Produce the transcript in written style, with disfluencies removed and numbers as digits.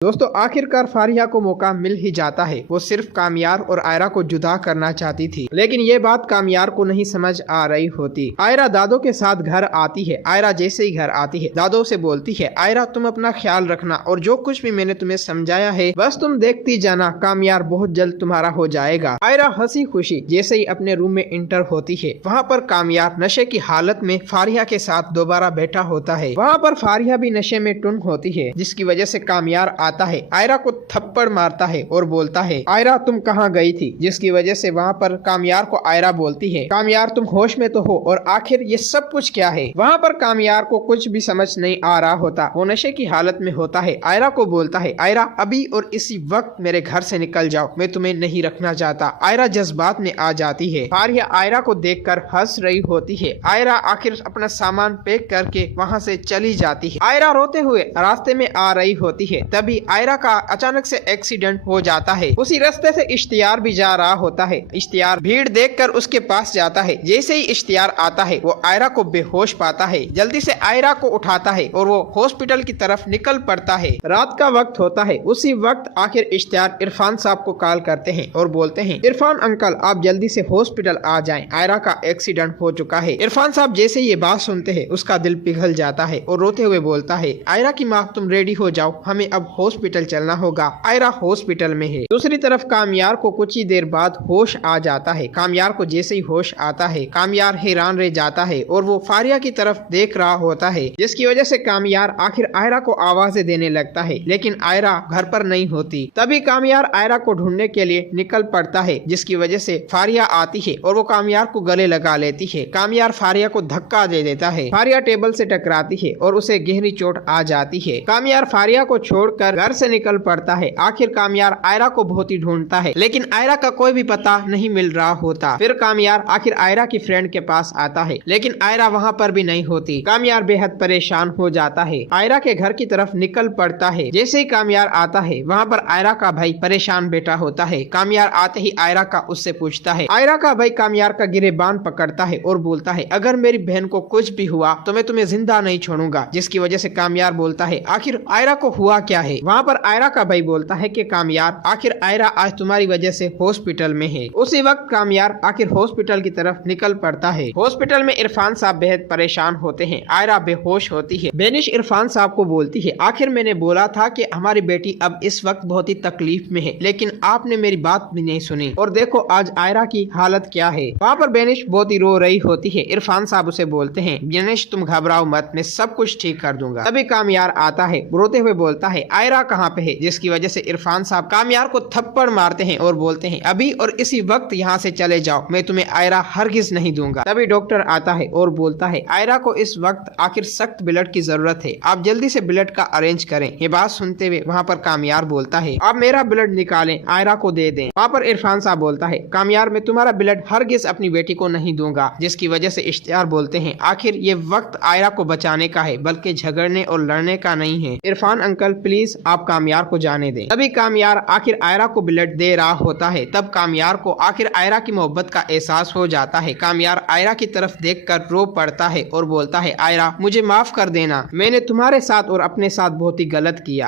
दोस्तों आखिरकार फारिया को मौका मिल ही जाता है। वो सिर्फ कामयार और आयरा को जुदा करना चाहती थी, लेकिन ये बात कामयार को नहीं समझ आ रही होती। आयरा दादो के साथ घर आती है। आयरा जैसे ही घर आती है दादो से बोलती है, आयरा तुम अपना ख्याल रखना और जो कुछ भी मैंने तुम्हें समझाया है बस तुम देखती जाना, कामयार बहुत जल्द तुम्हारा हो जाएगा। आयरा हंसी खुशी जैसे ही अपने रूम में इंटर होती है, वहाँ पर कामयार नशे की हालत में फारिया के साथ दोबारा बैठा होता है। वहाँ पर फारिया भी नशे में टुन होती है, जिसकी वजह से कामयार आता है, आयरा को थप्पड़ मारता है और बोलता है, आयरा तुम कहाँ गई थी? जिसकी वजह से वहाँ पर कामयार को आयरा बोलती है, कामयार तुम होश में तो हो और आखिर ये सब कुछ क्या है? वहाँ पर कामयार को कुछ भी समझ नहीं आ रहा होता, वो नशे की हालत में होता है। आयरा को बोलता है, आयरा अभी और इसी वक्त मेरे घर से निकल जाओ, मैं तुम्हें नहीं रखना चाहता। आयरा जज्बात में आ जाती है। फारिया आयरा को देखकर हंस रही होती है। आयरा आखिर अपना सामान पैक करके वहाँ से चली जाती है। आयरा रोते हुए रास्ते में आ रही होती है, तभी आयरा का अचानक से एक्सीडेंट हो जाता है। उसी रास्ते से इश्तियार भी जा रहा होता है। इश्तियार भीड़ देखकर उसके पास जाता है। जैसे ही इश्तियार आता है वो आयरा को बेहोश पाता है। जल्दी से आयरा को उठाता है और वो हॉस्पिटल की तरफ निकल पड़ता है। रात का वक्त होता है। उसी वक्त आखिर इश्तियार इरफान साहब को कॉल करते हैं और बोलते हैं, इरफान अंकल आप जल्दी से हॉस्पिटल आ जाएं, आयरा का एक्सीडेंट हो चुका है। इरफान साहब जैसे ये बात सुनते हैं उसका दिल पिघल जाता है और रोते हुए बोलता है, आयरा की माँ तुम रेडी हो जाओ, हमें अब हॉस्पिटल चलना होगा। आयरा हॉस्पिटल में है। दूसरी तरफ कामयार को कुछ ही देर बाद होश आ जाता है। कामयार को जैसे ही होश आता है कामयार हैरान रह जाता है और वो फारिया की तरफ देख रहा होता है, जिसकी वजह से कामयार आखिर आयरा को आवाजें देने लगता है, लेकिन आयरा घर पर नहीं होती। तभी कामयार आयरा को ढूंढने के लिए निकल पड़ता है, जिसकी वजह से फारिया आती है और वो कामयार को गले लगा लेती है। कामयार फारिया को धक्का दे देता है। फारिया टेबल से टकराती है और उसे गहरी चोट आ जाती है। कामयार फारिया को छोड़कर घर से निकल पड़ता है। आखिर कामयार आयरा को बहुत ही ढूंढता है, लेकिन आयरा का कोई भी पता नहीं मिल रहा होता। फिर कामयार आखिर आयरा की फ्रेंड के पास आता है, लेकिन आयरा वहाँ पर भी नहीं होती। कामयार बेहद परेशान हो जाता है। आयरा के घर की तरफ निकल पड़ता है। जैसे ही कामयार आता है वहाँ पर आयरा का भाई परेशान बैठा होता है। कामयार आते ही आयरा का उससे पूछता है। आयरा का भाई कामयार का गिरेबान पकड़ता है और बोलता है, अगर मेरी बहन को कुछ भी हुआ तो मैं तुम्हें जिंदा नहीं छोड़ूंगा। जिसकी वजह से कामयार बोलता है, आखिर आयरा को हुआ क्या है? वहाँ पर आयरा का भाई बोलता है कि कामयार आखिर आयरा आज तुम्हारी वजह से हॉस्पिटल में है। उसी वक्त कामयार आखिर हॉस्पिटल की तरफ निकल पड़ता है। हॉस्पिटल में इरफान साहब बेहद परेशान होते हैं। आयरा बेहोश होती है। बेनिश इरफान साहब को बोलती है, आखिर मैंने बोला था कि हमारी बेटी अब इस वक्त बहुत ही तकलीफ में है, लेकिन आपने मेरी बात भी नहीं सुनी और देखो आज आयरा की हालत क्या है। वहाँ पर बेनिश बहुत ही रो रही होती है। इरफान साहब उसे बोलते हैं, बेनिश तुम घबराओ मत, मैं सब कुछ ठीक कर दूंगा। तभी कामयार आता है, रोते हुए बोलता है, आयरा कहाँ पे है? जिसकी वजह से इरफान साहब कामयार को थप्पड़ मारते हैं और बोलते हैं, अभी और इसी वक्त यहाँ से चले जाओ, मैं तुम्हें आयरा हरगिज नहीं दूंगा। तभी डॉक्टर आता है और बोलता है, आयरा को इस वक्त आखिर सख्त ब्लड की जरूरत है, आप जल्दी से ब्लड का अरेंज करें। ये बात सुनते हुए वहाँ पर कामयार बोलता है, आप मेरा ब्लड निकालें, आयरा को दे दें। वहाँ पर इरफान साहब बोलता है, कामयार मैं तुम्हारा ब्लड हरगिज अपनी बेटी को नहीं दूंगा। जिसकी वजह से इश्तियार बोलते हैं, आखिर ये वक्त आयरा को बचाने का है, बल्कि झगड़ने और लड़ने का नहीं है। इरफान अंकल प्लीज आप कामयार को जाने दें। तभी कामयार आखिर आयरा को ब्लड दे रहा होता है। तब कामयार को आखिर आयरा की मोहब्बत का एहसास हो जाता है। कामयार आयरा की तरफ देखकर रो पड़ता है और बोलता है, आयरा मुझे माफ कर देना, मैंने तुम्हारे साथ और अपने साथ बहुत ही गलत किया।